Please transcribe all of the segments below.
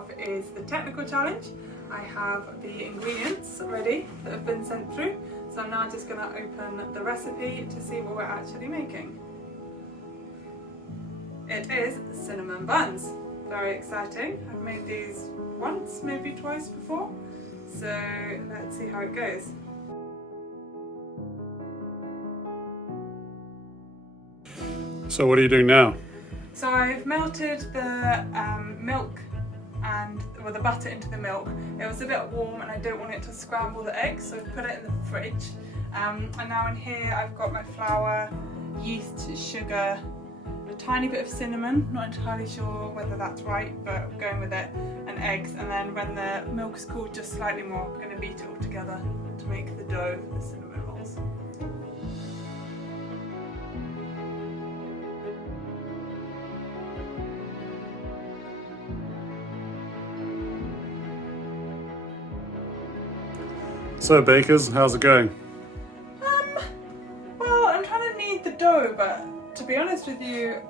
of is the technical challenge. I have the ingredients ready that have been sent through, so I'm now just going to open the recipe to see what we're actually making. It is cinnamon buns. Very exciting. I've made these once, maybe twice before, so let's see how it goes. So what are you doing now? So I've melted the milk and the butter into the milk. It was a bit warm and I don't want it to scramble the eggs, so I've put it in the fridge. And now in here I've got my flour, yeast, sugar, a tiny bit of cinnamon, not entirely sure whether that's right, but I'm going with it, and eggs. And then when the milk's cooled just slightly more, I'm going to beat it all together to make the dough for the cinnamon rolls. So bakers, how's it going? Well, I'm trying to knead the dough, but to be honest with you,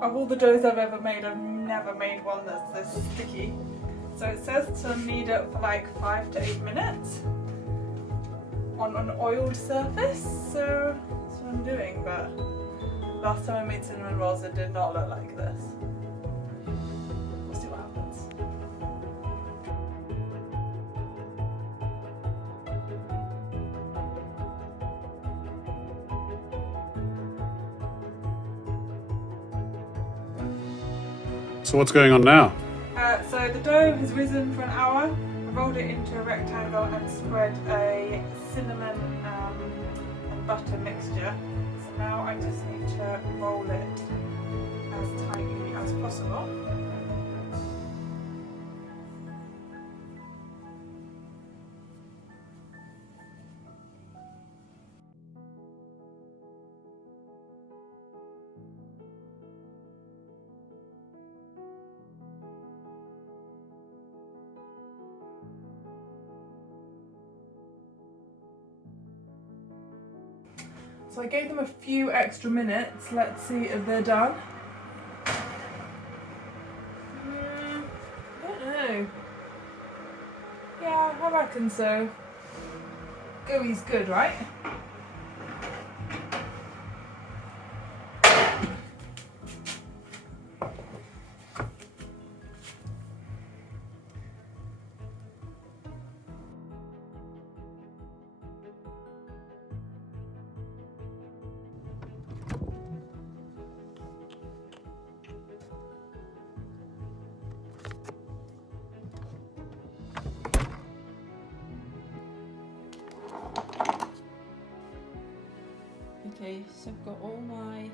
of all the doughs I've ever made, I've never made one that's this sticky. So it says to knead it for like 5 to 8 minutes on an oiled surface, so that's what I'm doing. But last time I made cinnamon rolls, it did not look like this. We'll see what happens. So what's going on now? So the dough has risen for an hour. I've rolled it into a rectangle and spread a cinnamon and butter mixture. So now I just need to roll it as tightly as possible. So I gave them a few extra minutes. Let's see if they're done. I don't know. Yeah, I reckon so. Gooey's good, right? Okay, so I've got all my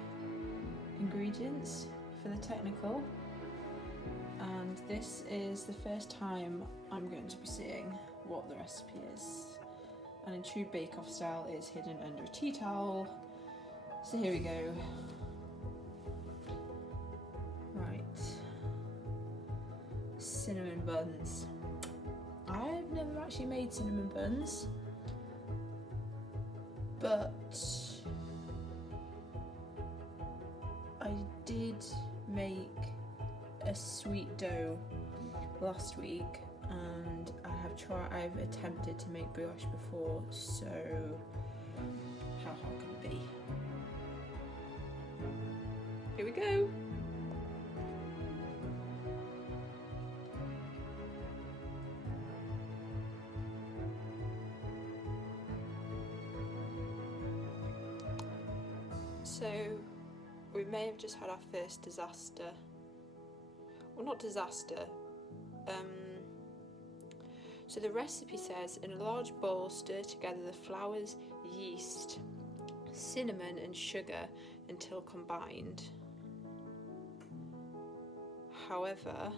ingredients for the technical, and this is the first time I'm going to be seeing what the recipe is. And in true bake-off style, it's hidden under a tea towel. So here we go. Right. Cinnamon buns. I've never actually made cinnamon buns, but I did make a sweet dough last week, and I've attempted to make brioche before, so how hard can it be? Here we go! So we may have just had our first disaster. Well, not disaster. So the recipe says, in a large bowl, stir together the flours, yeast, cinnamon and sugar until combined. However,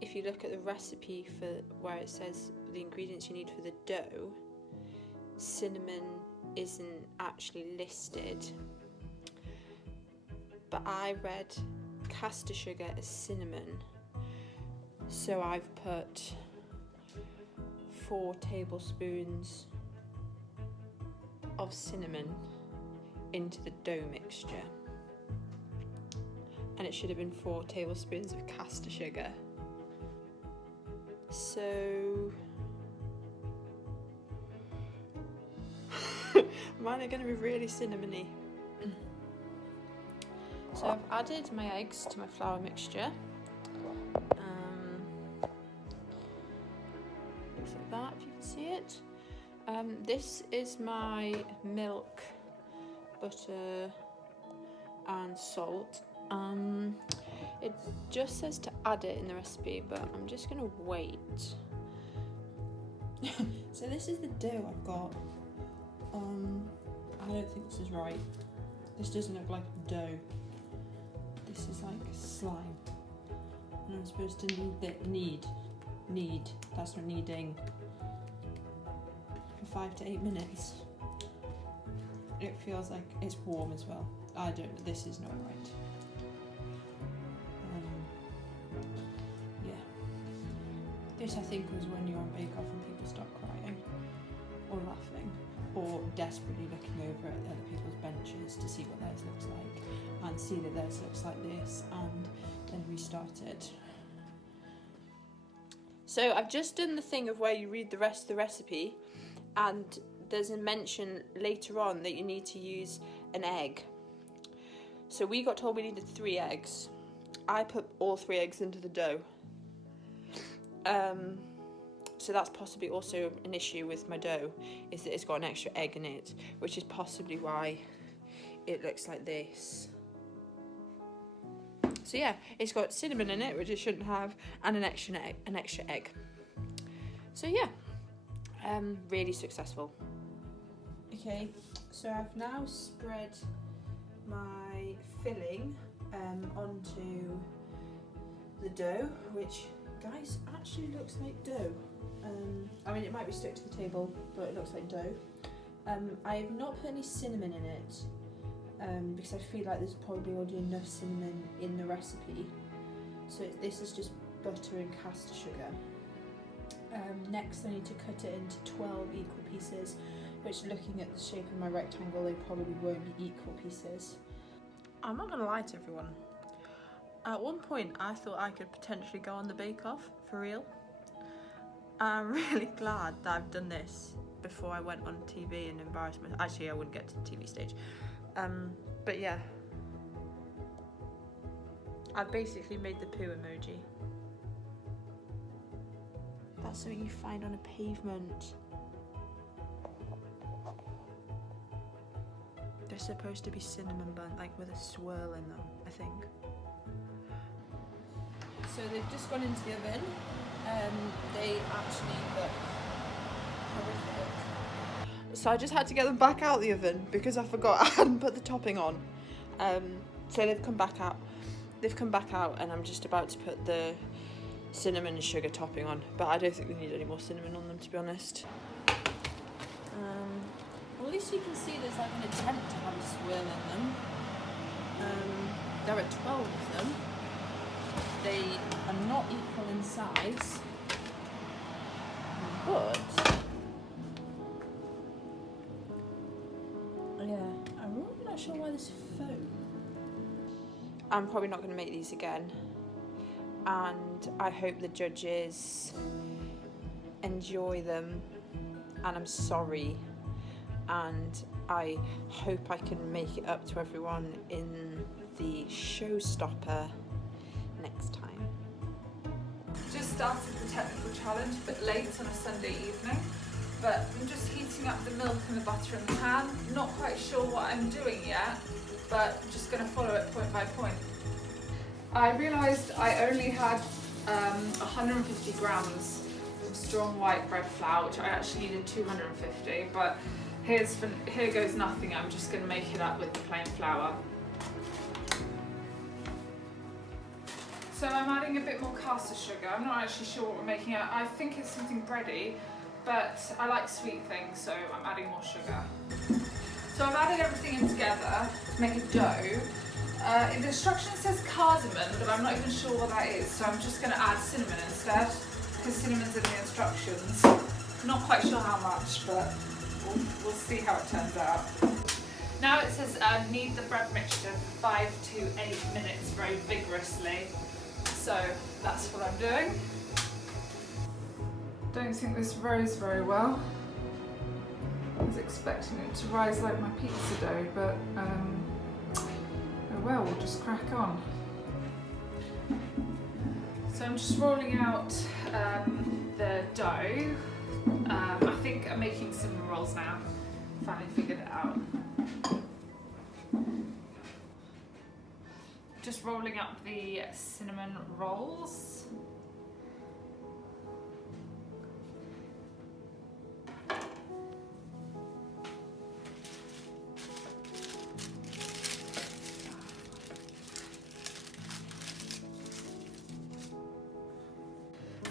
if you look at the recipe for where it says the ingredients you need for the dough, cinnamon isn't actually listed. But I read caster sugar as cinnamon, so I've put 4 tablespoons of cinnamon into the dough mixture, and it should have been 4 tablespoons of caster sugar. So mine are going to be really cinnamony. So I've added my eggs to my flour mixture. Looks like that, if you can see it. This is my milk, butter and salt. It just says to add it in the recipe, but I'm just gonna wait. So this is the dough I've got. I don't think this is right. This doesn't look like dough. This is like slime. And I'm supposed to knead. That's not kneading. For 5 to 8 minutes. It feels like it's warm as well. I don't. This is not right. Yeah. This I think was when you're on Bake Off and people start crying or laughing or desperately looking over at other people's benches to see what theirs looks like and see that theirs looks like this and then restart it. So I've just done the thing of where you read the rest of the recipe, and there's a mention later on that you need to use an egg. So we got told we needed 3 eggs. I put all 3 eggs into the dough. So that's possibly also an issue with my dough, is that it's got an extra egg in it, which is possibly why it looks like this. So yeah, it's got cinnamon in it, which it shouldn't have, and an extra egg. So yeah, really successful. Okay, so I've now spread my filling onto the dough, which, guys, actually looks like dough. I mean, it might be stuck to the table, but it looks like dough. I have not put any cinnamon in it, because I feel like there's probably already enough cinnamon in the recipe. So this is just butter and caster sugar. Next I need to cut it into 12 equal pieces, which, looking at the shape of my rectangle, they probably won't be equal pieces. I'm not gonna lie to everyone. At one point I thought I could potentially go on the Bake Off, for real. I'm really glad that I've done this before I went on TV and embarrassed myself. Actually, I wouldn't get to the TV stage. But yeah, I've basically made the poo emoji. That's something you find on a pavement. They're supposed to be cinnamon buns, like with a swirl in them, I think. So they've just gone into the oven. They actually look horrific. So I just had to get them back out of the oven because I forgot I hadn't put the topping on. So they've come back out. And I'm just about to put the cinnamon and sugar topping on, but I don't think we need any more cinnamon on them, to be honest. Well, at least you can see there's like an attempt to have a swirl in them. There are 12 of them. They are not equal in size, but yeah, I'm really not sure why this foam. I'm probably not going to make these again, and I hope the judges enjoy them, and I'm sorry, and I hope I can make it up to everyone in the showstopper next time. Just started the technical challenge a bit late on a Sunday evening, but I'm just heating up the milk and the butter in the pan. Not quite sure what I'm doing yet, but I'm just going to follow it point by point. I realised I only had 150 grams of strong white bread flour, which I actually needed 250, but here goes nothing. I'm just going to make it up with the plain flour. So I'm adding a bit more caster sugar. I'm not actually sure what we're making out. I think it's something bready, but I like sweet things, so I'm adding more sugar. So I've added everything in together to make a dough. In the instructions it says cardamom, but I'm not even sure what that is, so I'm just going to add cinnamon instead, because cinnamon's in the instructions. Not quite sure how much, but we'll see how it turns out. Now it says knead the bread mixture for 5 to 8 minutes very vigorously. So that's what I'm doing. Don't think this rose very well. I was expecting it to rise like my pizza dough, but oh well, we'll just crack on. So I'm just rolling out the dough. I think I'm making cinnamon rolls now. Finally figured it out. Just rolling up the cinnamon rolls.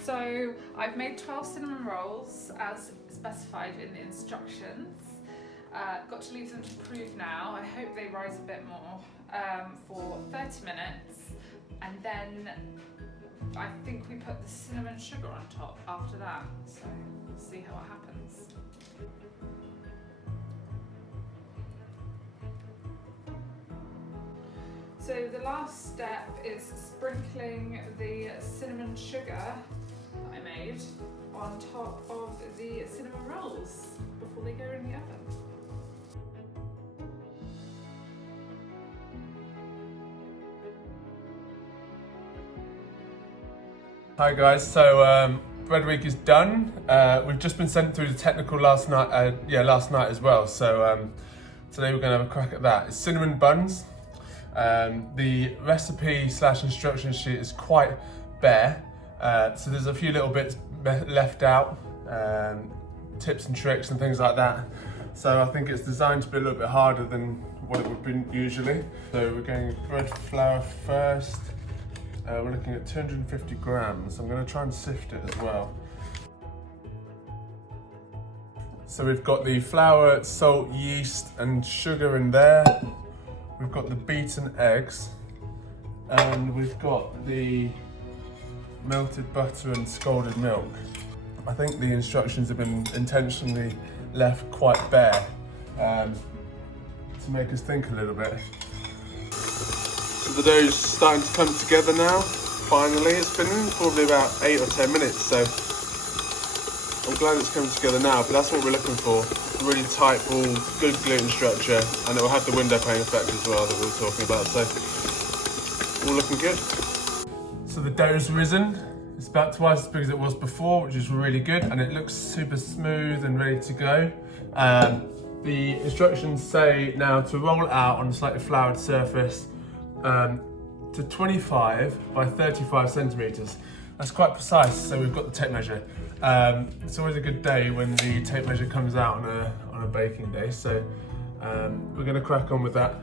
So I've made 12 cinnamon rolls as specified in the instructions. Got to leave them to prove now. I hope they rise a bit more for 30 minutes, and then I think we put the cinnamon sugar on top after that, so we'll see how it happens. So the last step is sprinkling the cinnamon sugar that I made on top of the cinnamon rolls before they go in the oven. Hi guys, so bread week is done. We've just been sent through the technical last night, last night as well. So today we're going to have a crack at that. It's cinnamon buns. The recipe / instruction sheet is quite bare, so there's a few little bits left out, tips and tricks and things like that. So I think it's designed to be a little bit harder than what it would be usually. So we're going with bread flour first. We're looking at 250 grams. I'm going to try and sift it as well. So we've got the flour, salt, yeast and sugar in there. We've got the beaten eggs, and we've got the melted butter and scalded milk. I think the instructions have been intentionally left quite bare to make us think a little bit. So the dough's starting to come together now, finally. It's been probably about 8 or 10 minutes, so I'm glad it's coming together now, but that's what we're looking for. A really tight ball, good gluten structure, and it will have the window pane effect as well that we were talking about, so all looking good. So the dough's risen. It's about twice as big as it was before, which is really good, and it looks super smooth and ready to go. The instructions say now to roll it out on a slightly floured surface to 25 by 35 centimeters. That's quite precise, so we've got the tape measure. It's always a good day when the tape measure comes out on a baking day, so we're going to crack on with that.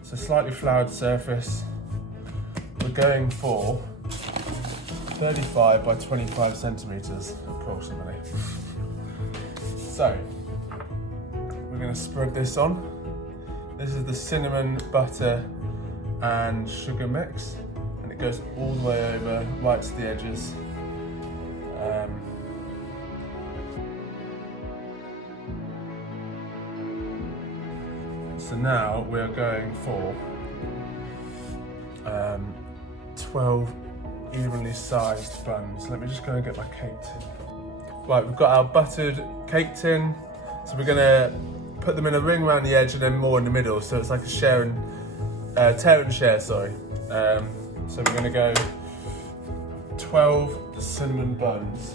It's a slightly floured surface. We're going for 35 by 25 centimeters approximately. So we're going to spread this on. This is the cinnamon, butter and sugar mix, and it goes all the way over right to the edges. So now we're going for 12 evenly sized buns. Let me just go and get my cake tin. Right, we've got our buttered cake tin, so we're going to put them in a ring around the edge and then more in the middle, so it's like a tear and share, sorry. So we're going to go 12 cinnamon buns.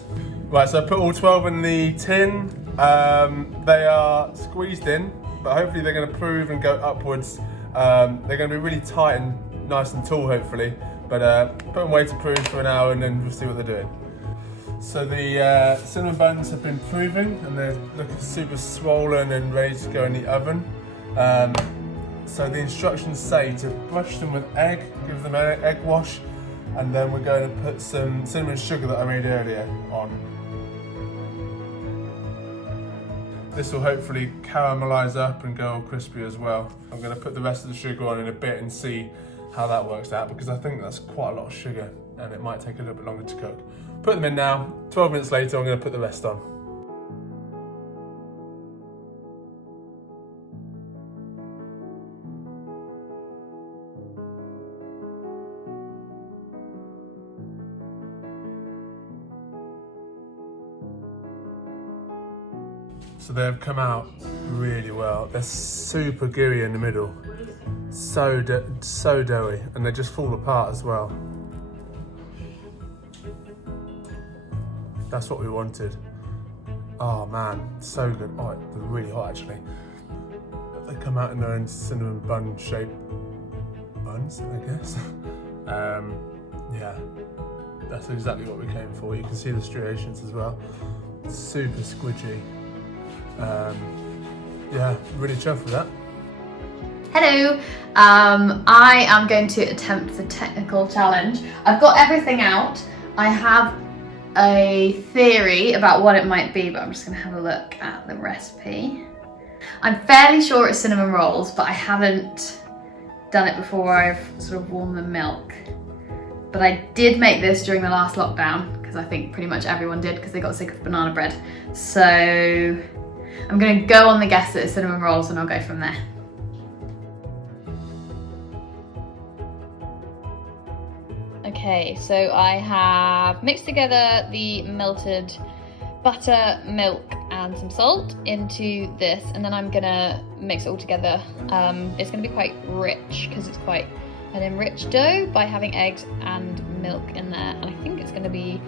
Right, so I put all 12 in the tin. They are squeezed in, but hopefully they're going to prove and go upwards. They're going to be really tight and nice and tall, hopefully. But put them away to prove for an hour and then we'll see what they're doing. So the cinnamon buns have been proven and they're looking super swollen and ready to go in the oven. So the instructions say to brush them with egg, give them an egg wash, and then we're going to put some cinnamon sugar that I made earlier on. This will hopefully caramelize up and go all crispy as well. I'm going to put the rest of the sugar on in a bit and see how that works out, because I think that's quite a lot of sugar and it might take a little bit longer to cook. Put them in now. 12 minutes later I'm going to put the rest on. So they've come out really well. They're super gooey in the middle, so doughy, and they just fall apart as well. That's what we wanted. Oh man, so good. Oh, they're really hot actually. They come out in their own cinnamon bun shaped buns, I guess. Yeah, that's exactly what we came for. You can see the striations as well. Super squidgy. Yeah, really chuffed with that. Hello, I am going to attempt the technical challenge. I've got everything out. I have a theory about what it might be, but I'm just going to have a look at the recipe. I'm fairly sure it's cinnamon rolls, but I haven't done it before I've sort of warmed the milk. But I did make this during the last lockdown, because I think pretty much everyone did, because they got sick of banana bread. So I'm going to go on the guess that it's cinnamon rolls, and I'll go from there. Okay, so I have mixed together the melted butter, milk and some salt into this, and then I'm gonna mix it all together. It's gonna be quite rich because it's quite an enriched dough by having eggs and milk in there, and I think it's gonna be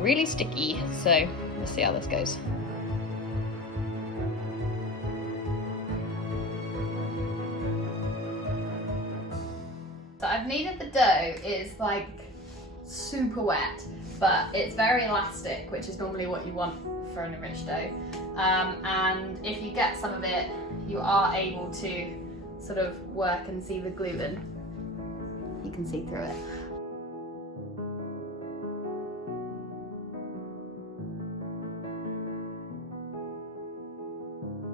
really sticky, so let's see how this goes. So I've kneaded the dough. It's like super wet, but it's very elastic, which is normally what you want for an enriched dough. And if you get some of it, you are able to sort of work and see the gluten. You can see through it.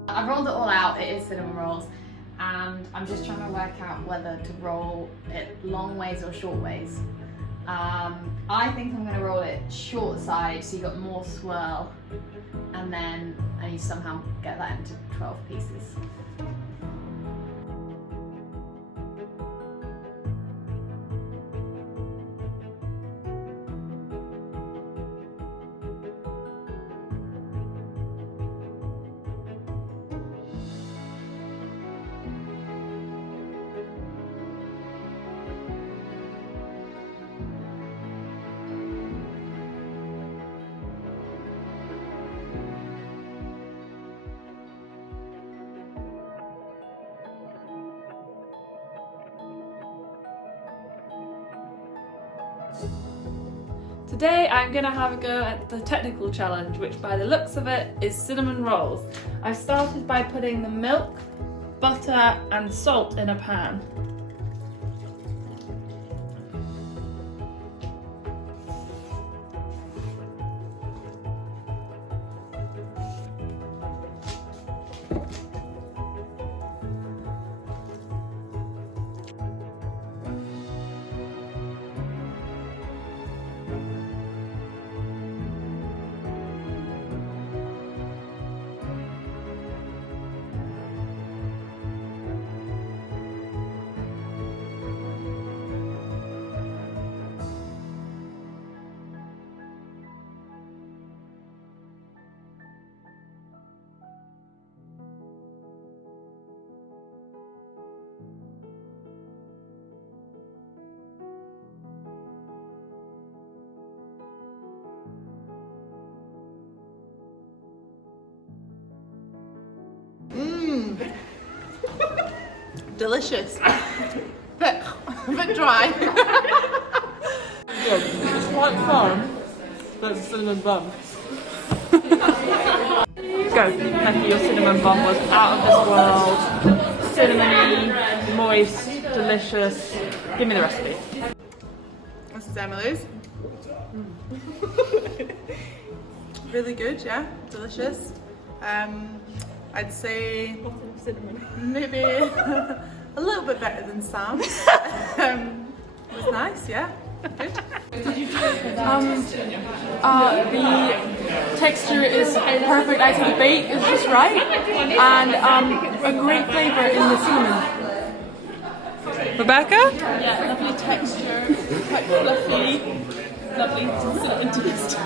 I've rolled it all out. It is cinnamon rolls. And I'm just trying to work out whether to roll it long ways or short ways. I think I'm going to roll it short side so you got more swirl, and then I need to somehow get that into 12 pieces. Today I'm going to have a go at the technical challenge, which by the looks of it is cinnamon rolls. I've started by putting the milk, butter and salt in a pan. Delicious. Bit dry. Good. It's quite firm, but it's cinnamon bun. Go. Thank you. Your cinnamon bun was out of this world. Cinnamony, moist, delicious. Give me the recipe. This is Emily's. Really good, yeah. Delicious. I'd say maybe a little bit better than Sam's. It was nice, yeah. Good. The texture is perfect. I think the bake is just right, and a great flavour in the cinnamon. Rebecca? Yeah, lovely texture, quite fluffy, lovely cinnamon taste.